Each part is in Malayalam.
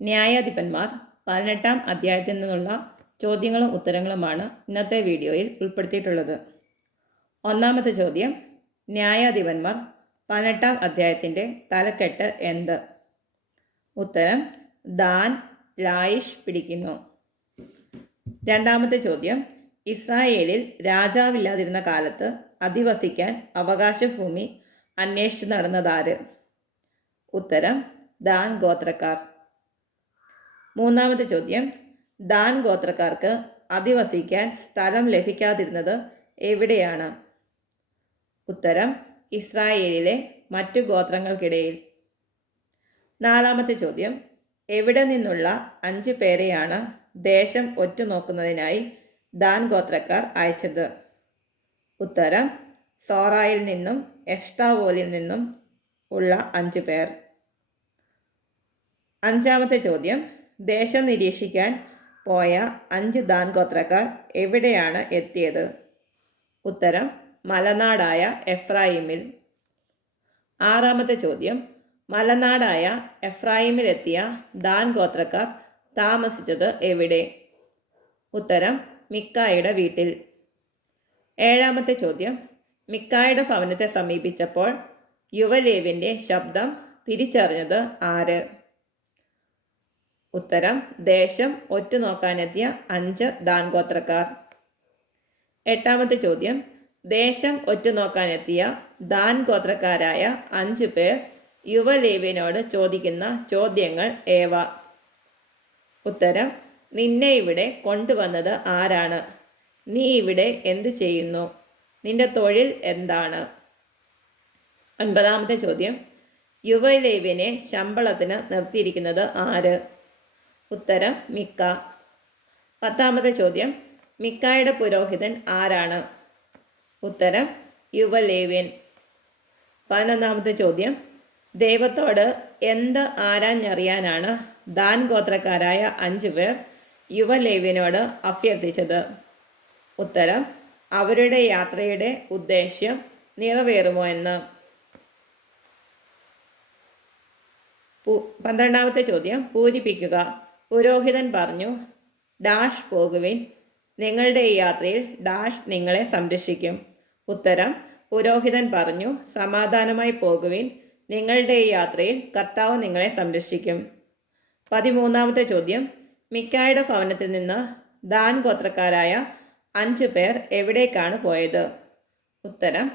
ന്യായാധിപന്മാർ 18-ാം അധ്യായത്തിൽ നിന്നുള്ള ചോദ്യങ്ങളും ഉത്തരങ്ങളുമാണ് ഇന്നത്തെ വീഡിയോയിൽ ഉൾപ്പെടുത്തിയിട്ടുള്ളത്. ഒന്നാമത്തെ ചോദ്യം, ന്യായാധിപന്മാർ 18-ാം അധ്യായത്തിൻ്റെ തലക്കെട്ട് എന്ത്? ഉത്തരം, ദാൻ ലായിഷ് പിടിക്കുന്നു. രണ്ടാമത്തെ ചോദ്യം, ഇസ്രായേലിൽ രാജാവില്ലാതിരുന്ന കാലത്ത് അധിവസിക്കാൻ അവകാശഭൂമി അന്വേഷിച്ചു നടന്നതാര്? ഉത്തരം, ദാൻ ഗോത്രക്കാർ. മൂന്നാമത്തെ ചോദ്യം, ദാൻ ഗോത്രക്കാർക്ക് അധിവസിക്കാൻ സ്ഥലം ലഭിക്കാതിരുന്നത് എവിടെയാണ്? ഉത്തരം, ഇസ്രായേലിലെ മറ്റു ഗോത്രങ്ങൾക്കിടയിൽ. നാലാമത്തെ ചോദ്യം, എവിടെ നിന്നുള്ള 5 പേരെയാണ് ദേശം ഒറ്റുനോക്കുന്നതിനായി ദാൻ ഗോത്രക്കാർ അയച്ചത്? ഉത്തരം, സോറായിൽ നിന്നും എഷ്ടാവോലിൽ നിന്നും ഉള്ള 5 പേർ. അഞ്ചാമത്തെ ചോദ്യം, ദേശം നിരീക്ഷിക്കാൻ പോയ 5 ദാൻ ഗോത്രക്കാർ എവിടെയാണ് എത്തിയത്? ഉത്തരം, മലനാടായ എഫ്രായിമിൽ. ആറാമത്തെ ചോദ്യം, മലനാടായ എഫ്രായിമിലെത്തിയ ദാൻ ഗോത്രക്കാർ താമസിച്ചത് എവിടെ? ഉത്തരം, മിക്കായുടെ വീട്ടിൽ. ഏഴാമത്തെ ചോദ്യം, മിക്കായുടെ ഭവനത്തെ സമീപിച്ചപ്പോൾ യുവലേവിൻ്റെ ശബ്ദം തിരിച്ചറിഞ്ഞത് ആര്? ഉത്തരം, ദേശം ഒറ്റുനോക്കാനെത്തിയ 5 ദാൻ ഗോത്രക്കാർ. എട്ടാമത്തെ ചോദ്യം, ദേശം ഒറ്റുനോക്കാനെത്തിയ ദാൻ ഗോത്രക്കാരായ 5 പേർ യുവലേവിയനോട് ചോദിക്കുന്ന ചോദ്യങ്ങൾ ഏവ? ഉത്തരം, നിന്നെ ഇവിടെ കൊണ്ടുവന്നത് ആരാണ്? നീ ഇവിടെ എന്തു ചെയ്യുന്നു? നിന്റെ തൊഴിൽ എന്താണ്? ഒൻപതാമത്തെ ചോദ്യം, യുവലേവിയനെ ശമ്പളത്തിന് നിർത്തിയിരിക്കുന്നത് ആര്? ഉത്തരം, മിക്ക. പത്താമത്തെ ചോദ്യം, മിക്കായുടെ പുരോഹിതൻ ആരാണ്? ഉത്തരം, യുവലേവ്യൻ. 11-ാമത്തെ ചോദ്യം, ദൈവത്തോട് എന്ത് ആരാഞ്ഞറിയാനാണ് ദാൻ ഗോത്രക്കാരായ 5 പേർ യുവലേവ്യനോട് അഭ്യർത്ഥിച്ചത്? ഉത്തരം, അവരുടെ യാത്രയുടെ ഉദ്ദേശ്യം നിറവേറുമോ എന്ന്. 12-ാമത്തെ ചോദ്യം, പൂരിപ്പിക്കുക. പുരോഹിതൻ പറഞ്ഞു, ഡാഷ് പോകുവിൻ, നിങ്ങളുടെ ഈ യാത്രയിൽ ഡാഷ് നിങ്ങളെ സംരക്ഷിക്കും. ഉത്തരം, പുരോഹിതൻ പറഞ്ഞു, സമാധാനമായി പോകുവിൻ, നിങ്ങളുടെ ഈ യാത്രയിൽ കർത്താവ് നിങ്ങളെ സംരക്ഷിക്കും. 13-ാമത്തെ ചോദ്യം, മിക്കായുടെ ഭവനത്തിൽ നിന്ന് ദാൻ ഗോത്രക്കാരായ 5 പേർ എവിടേക്കാണ് പോയത്? ഉത്തരം,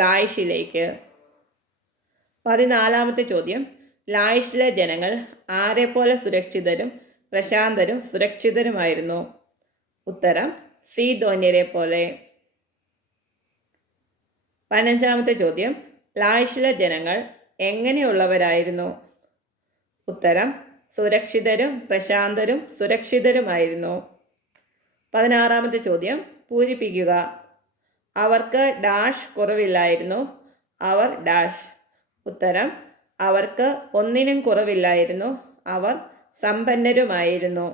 ലായിഷിലേക്ക്. 14-ാമത്തെ ചോദ്യം, ലായിഷിലെ ജനങ്ങൾ ആരെപ്പോലെ സുരക്ഷിതരും പ്രശാന്തരും സുരക്ഷിതരുമായിരുന്നു? ഉത്തരം, സീദോന്യരെ പോലെ. 15-ാമത്തെ ചോദ്യം, ലായിഷിലെ ജനങ്ങൾ എങ്ങനെയുള്ളവരായിരുന്നു? ഉത്തരം, സുരക്ഷിതരും പ്രശാന്തരും സുരക്ഷിതരുമായിരുന്നു. 16-ാമത്തെ ചോദ്യം, പൂരിപ്പിക്കുക. അവർക്ക് ഡാഷ് കുറവില്ലായിരുന്നു, അവർ ഡാഷ്. ഉത്തരം, അവർക്ക് ഒന്നിനും കുറവില്ലായിരുന്നു, അവർ സമ്പന്നരുമായിരുന്നു.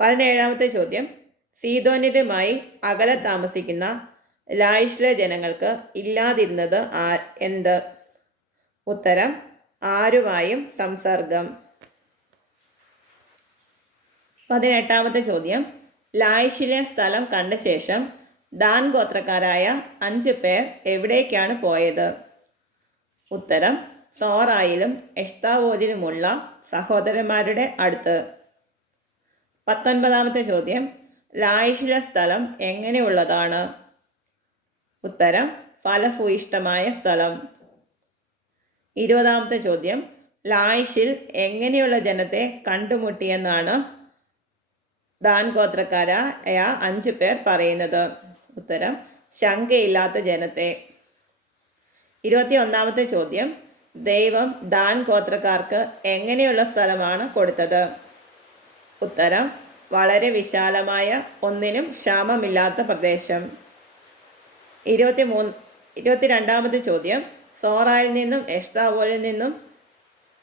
17-ാമത്തെ ചോദ്യം, സീദോന്യരുമായി അകലെ താമസിക്കുന്ന ലായിഷിലെ ജനങ്ങൾക്ക് ഇല്ലാതിരുന്നത് എന്ത്? ഉത്തരം, ആരുമായും സംസർഗം. 18-ാമത്തെ ചോദ്യം, ലായിഷിലെ സ്ഥലം കണ്ട ശേഷം ദാൻ ഗോത്രക്കാരായ 5 പേർ എവിടേക്കാണ് പോയത്? ഉത്തരം, സോറായിലും എഷ്താവോലിലുമുള്ള സഹോദരന്മാരുടെ അടുത്ത്. 19-ാമത്തെ ചോദ്യം, ലായിഷിലെ സ്ഥലം എങ്ങനെയുള്ളതാണ്? ഉത്തരം, ഫലഭൂയിഷ്ഠമായ സ്ഥലം. 20-ാമത്തെ ചോദ്യം, ലായിഷിൽ എങ്ങനെയുള്ള ജനത്തെ കണ്ടുമുട്ടിയെന്നാണ് ദാൻ ഗോത്രക്കാരായ 5 പേർ പറയുന്നത്? ഉത്തരം, ശങ്കയില്ലാത്ത ജനത്തെ. 21-ാമത്തെ ചോദ്യം, ദൈവം ദാൻ ഗോത്രക്കാർക്ക് എങ്ങനെയുള്ള സ്ഥലമാണ് കൊടുത്തത്? ഉത്തരം, വളരെ വിശാലമായ ഒന്നിനും ക്ഷാമമില്ലാത്ത പ്രദേശം. 22-ാമത്തെ ചോദ്യം, സോറായിൽ നിന്നും എഷ്താവോലിൽ നിന്നും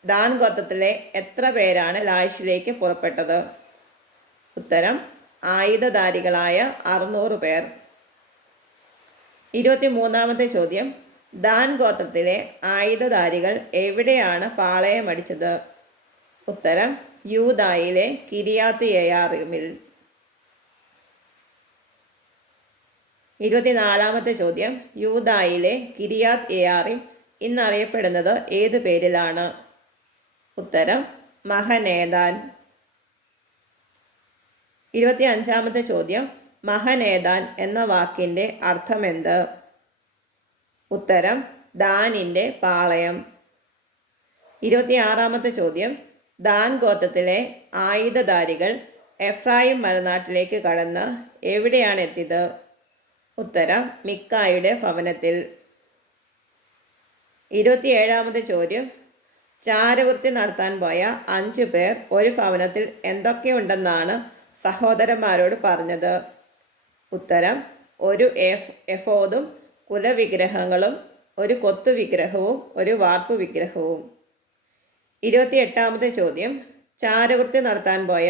ദാൻ ഗോത്രത്തിലെ എത്ര പേരാണ് ലായിഷിലേക്ക് പുറപ്പെട്ടത്? ഉത്തരം, ആയുധധാരികളായ 600 പേർ. 23-ാമത്തെ ചോദ്യം, ദാൻ ഗോത്രത്തിലെ ആയുധധാരികൾ എവിടെയാണ് പാളയമടിച്ചത്? ഉത്തരം യൂദായിലെ കിരിയാത്ത് യെയാറിമിൽ. 24-ാമത്തെ ചോദ്യം. യൂദായിലെ കിരിയാത്ത് യെയാറിം ഇന്നറിയപ്പെടുന്നത് ഏത് പേരിലാണ്? ഉത്തരം മഹനേദാൻ. 25-ാമത്തെ ചോദ്യം. മഹനേദാൻ എന്ന വാക്കിൻ്റെ അർത്ഥമെന്ത്? ഉത്തരം ദാനിൻ്റെ പാളയം. 26-ാമത്തെ ചോദ്യം. ദാൻ ഗോത്രത്തിലെ ആയുധധാരികൾ എഫ്രായിം മലനാട്ടിലേക്ക് കടന്ന് എവിടെയാണ് എത്തിയത്? ഉത്തരം മിക്കായുടെ ഭവനത്തിൽ. 27-ാമത്തെ ചോദ്യം. ചാരവൃത്തി നടത്താൻ പോയ 5 പേർ ഒരു ഭവനത്തിൽ എന്തൊക്കെയുണ്ടെന്നാണ് സഹോദരന്മാരോട് പറഞ്ഞത്? ഉത്തരം ഒരു എഫോദും കുലവിഗ്രഹങ്ങളും ഒരു കൊത്തുവിഗ്രഹവും ഒരു വാർപ്പ് വിഗ്രഹവും. 28-ാമത്തെ ചോദ്യം. ചാരവൃത്തി നടത്താൻ പോയ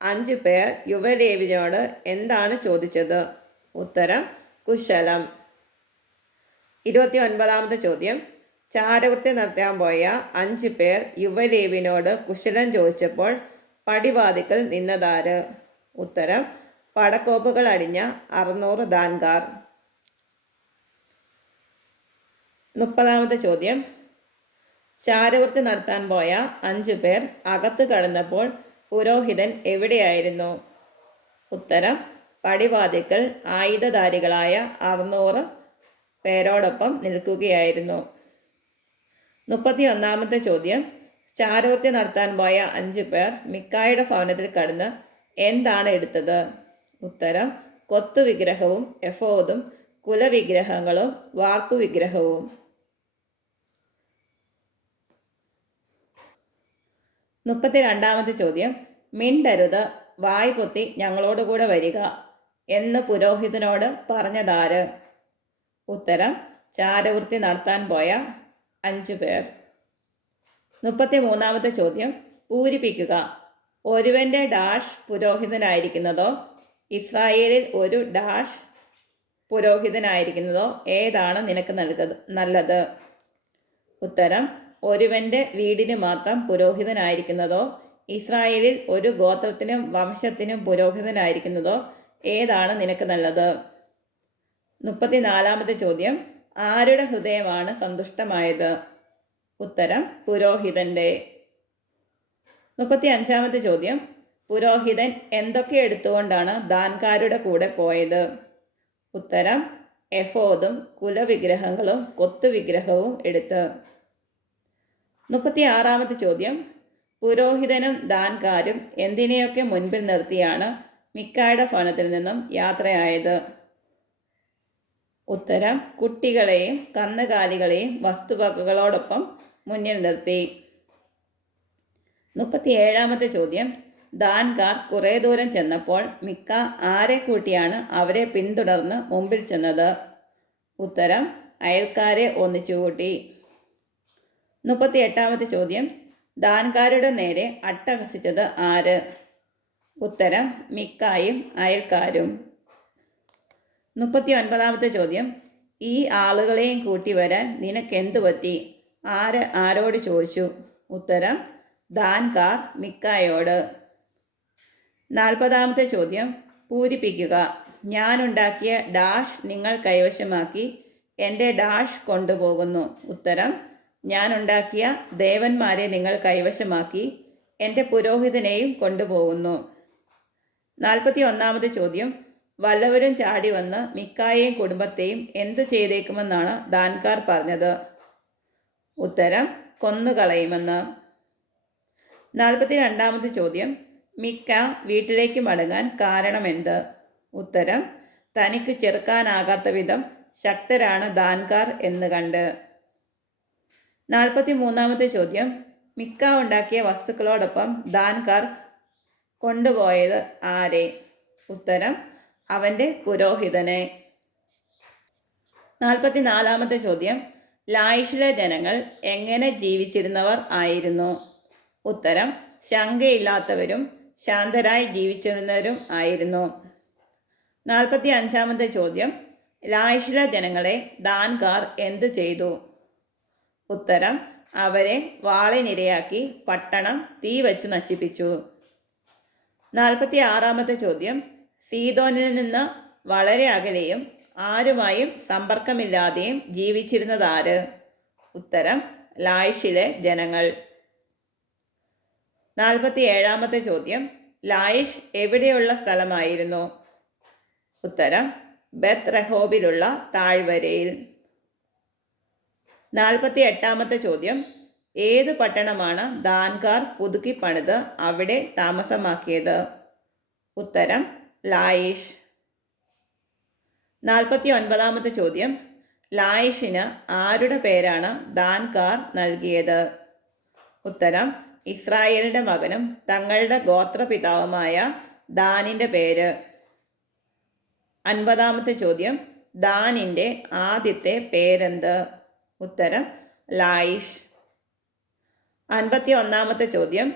5 പേർ യുവലേവിയോട് എന്താണ് ചോദിച്ചത്? ഉത്തരം കുശലം. 29-ാമത്തെ ചോദ്യം. ചാരവൃത്തി നടത്താൻ പോയ 5 പേർ യുവലേവിനോട് കുശലം ചോദിച്ചപ്പോൾ പടിവാതിക്കൽ നിന്നതാര്? ഉത്തരം പടക്കോപ്പുകൾ അടിഞ്ഞ 600 ദാൻകാർ. 30-ാമത്തെ ചോദ്യം. ചാരവൃത്തി നടത്താൻ പോയ 5 പേർ അകത്ത് കടന്നപ്പോൾ പുരോഹിതൻ എവിടെയായിരുന്നു? ഉത്തരം പടിവാതിക്കൽ ആയുധധാരികളായ 600 പേരോടൊപ്പം നിൽക്കുകയായിരുന്നു. 31-ാമത്തെ ചോദ്യം. ചാരവൃത്തി നടത്താൻ പോയ 5 പേർ മിക്കായുടെ ഭവനത്തിൽ കടന്ന് എന്താണ് എടുത്തത്? ഉത്തരം കൊത്തുവിഗ്രഹവും എഫോദും കുലവിഗ്രഹങ്ങളും വാർപ്പു വിഗ്രഹവും. 32-ാമത്തെ ചോദ്യം. മിണ്ടരുത്, വായ് പൊത്തി ഞങ്ങളോടുകൂടെ വരിക എന്ന് പുരോഹിതനോട് പറഞ്ഞതാര്? ഉത്തരം ചാരവൃത്തി നടത്താൻ പോയ 5 പേർ. 33-ാമത്തെ ചോദ്യം. പൂരിപ്പിക്കുക. ഒരുവൻ്റെ ഡാഷ് പുരോഹിതനായിരിക്കുന്നതോ ഇസ്രായേലിൽ ഒരു ഡാഷ് പുരോഹിതനായിരിക്കുന്നതോ ഏതാണ് നിനക്ക് നല്ലത്? ഉത്തരം ഒരുവൻ്റെ വീടിന് മാത്രം പുരോഹിതനായിരിക്കുന്നതോ ഇസ്രായേലിൽ ഒരു ഗോത്രത്തിനും വംശത്തിനും പുരോഹിതനായിരിക്കുന്നതോ ഏതാണ് നിനക്ക് നല്ലത്? 34-ാമത്തെ ചോദ്യം. ആരുടെ ഹൃദയമാണ് സന്തുഷ്ടമായത്? ഉത്തരം പുരോഹിതൻ്റെ. 35-ാമത്തെ ചോദ്യം. പുരോഹിതൻ എന്തൊക്കെ എടുത്തുകൊണ്ടാണ് ദാൻകാരുടെ കൂടെ പോയത്? ഉത്തരം എഫോദും കുലവിഗ്രഹങ്ങളും കൊത്തുവിഗ്രഹവും എടുത്ത്. 36-ാമത്തെ ചോദ്യം. പുരോഹിതനും ദാൻകാരും എന്തിനെയൊക്കെ മുൻപിൽ നിർത്തിയാണ് മിക്കായുടെ ഭവനത്തിൽ നിന്നും യാത്രയായത്? ഉത്തരം കുട്ടികളെയും കന്നുകാലികളെയും വസ്തുവകകളോടൊപ്പം മുന്നിൽ നിർത്തി. 37-ാമത്തെ ചോദ്യം. ദാൻകാർ കുറേ ദൂരം ചെന്നപ്പോൾ മിക്ക ആരെ കൂട്ടിയാണ് അവരെ പിന്തുടർന്ന് മുമ്പിൽ ചെന്നത്? ഉത്തരം അയൽക്കാരെ ഒന്നിച്ചുകൂട്ടി. 38-ാമത്തെ ചോദ്യം. ദാൻകാരുടെ നേരെ അട്ടഹസിച്ചത് ആര്? ഉത്തരം മിക്കായും അയൽക്കാരും. 39-ാമത്തെ ചോദ്യം. ഈ ആളുകളെയും കൂട്ടി വരാൻ നിനക്കെന്തു പറ്റി? ആരോട് ചോദിച്ചു? ഉത്തരം ദാൻകാർ മിക്കായോട്. 40-ാമത്തെ ചോദ്യം. പൂരിപ്പിക്കുക. ഞാനുണ്ടാക്കിയ ഡാഷ് നിങ്ങൾ കൈവശമാക്കി എൻ്റെ ഡാഷ് കൊണ്ടുപോകുന്നു. ഉത്തരം ഞാനുണ്ടാക്കിയ ദേവന്മാരെ നിങ്ങൾ കൈവശമാക്കി എൻ്റെ പുരോഹിതനെയും കൊണ്ടുപോകുന്നു. 41-ാമത്തെ ചോദ്യം. വല്ലവരും ചാടി വന്ന് മിക്കായെയും കുടുംബത്തെയും എന്ത് ചെയ്തേക്കുമെന്നാണ് ദാൻകാർ പറഞ്ഞത്? ഉത്തരം കൊന്നുകളയുമെന്ന്. 42-ാമത്തെ ചോദ്യം. മിക്ക വീട്ടിലേക്ക് മടങ്ങാൻ കാരണമെന്ത്? ഉത്തരം തനിക്ക് ചെറുക്കാനാകാത്ത വിധം ശക്തരാണ് ദാൻകാർ എന്ന് കണ്ട്. 43-ാമത്തെ ചോദ്യം. മിക്ക ഉണ്ടാക്കിയ വസ്തുക്കളോടൊപ്പം ദാൻകാർ കൊണ്ടുപോയത് ആരെ? ഉത്തരം അവൻ്റെ പുരോഹിതനെ. 44-ാമത്തെ ചോദ്യം. ലായിഷിലെ ജനങ്ങൾ എങ്ങനെ ജീവിച്ചിരുന്നവർ ആയിരുന്നു? ഉത്തരം ശങ്കയില്ലാത്തവരും ശാന്തരായി ജീവിച്ചിരുന്നവരും ആയിരുന്നു. 45-ാമത്തെ ചോദ്യം. ലായിഷിലെ ജനങ്ങളെ ദാൻകാർ എന്ത് ചെയ്തു? ഉത്തരം അവരെ വാളിനിരയാക്കി പട്ടണം തീ വച്ചു നശിപ്പിച്ചു. 46-ാമത്തെ ചോദ്യം. സീദോനിൽ നിന്ന് വളരെ അകലെയും ആരുമായും സമ്പർക്കമില്ലാതെയും ജീവിച്ചിരുന്നതാര്? ഉത്തരം ലായിഷിലെ ജനങ്ങൾ. 47-ാമത്തെ ചോദ്യം. ലായിഷ് എവിടെയുള്ള സ്ഥലമായിരുന്നു? ഉത്തരം ബെത്ത് റഹോബിലുള്ള താഴ്വരയിൽ. 48-ാമത്തെ ചോദ്യം. ഏത് പട്ടണമാണ് ദാൻകാർ പുതുക്കി പണിത് അവിടെ താമസമാക്കിയത്? ഉത്തരം ലായിഷ്. 49-ാമത്തെ ചോദ്യം. ലായിഷിന് ആരുടെ പേരാണ് ദാൻകാർ നൽകിയത്? ഉത്തരം ഇസ്രായേലിൻ്റെ മകനും തങ്ങളുടെ ഗോത്രപിതാവുമായ ദാനിൻ്റെ പേര്. 50-ാമത്തെ ചോദ്യം. ദാനിൻ്റെ ആദ്യത്തെ പേരെന്ത്? ഉത്തരം ലായിഷ്. 51-ാമത്തെ ചോദ്യം.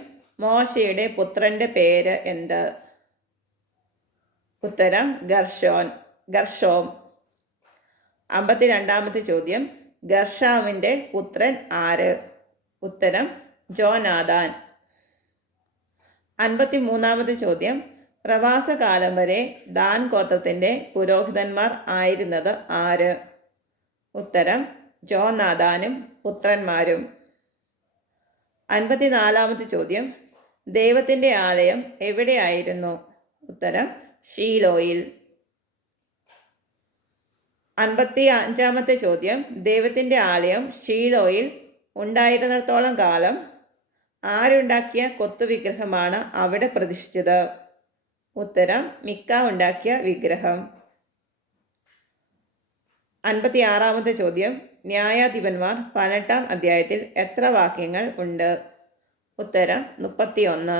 മോശയുടെ പുത്രൻ്റെ പേര് എന്ത്? ഉത്തരം ഗർഷോം. 52-ാമത്തെ ചോദ്യം. ഗർഷാമിൻ്റെ പുത്രൻ ആര്? ഉത്തരം ജോനാദാൻ. 53-ാമത്തെ ചോദ്യം. പ്രവാസകാലം വരെ ദാൻ ഗോത്രത്തിൻ്റെ പുരോഹിതന്മാർ ആയിരുന്നത് ആര്? ഉത്തരം ജോനാദാനും പുത്രന്മാരും. 54-ാമത്തെ ചോദ്യം. ദൈവത്തിൻ്റെ ആലയം എവിടെയായിരുന്നു? ഉത്തരം ഷീലോയിൽ. 55-ാമത്തെ ചോദ്യം. ദൈവത്തിൻ്റെ ആലയം ഷീലോയിൽ ഉണ്ടായിരുന്നിടത്തോളം കാലം ആരുണ്ടാക്കിയ കൊത്തുവിഗ്രഹമാണ് അവിടെ പ്രതിഷ്ഠിച്ചത്? ഉത്തരം മിക്ക ഉണ്ടാക്കിയ വിഗ്രഹം. 56-ാമത്തെ ചോദ്യം. ന്യായാധിപന്മാർ 18-ാം അധ്യായത്തിൽ എത്ര വാക്യങ്ങൾ ഉണ്ട്? ഉത്തരം 31.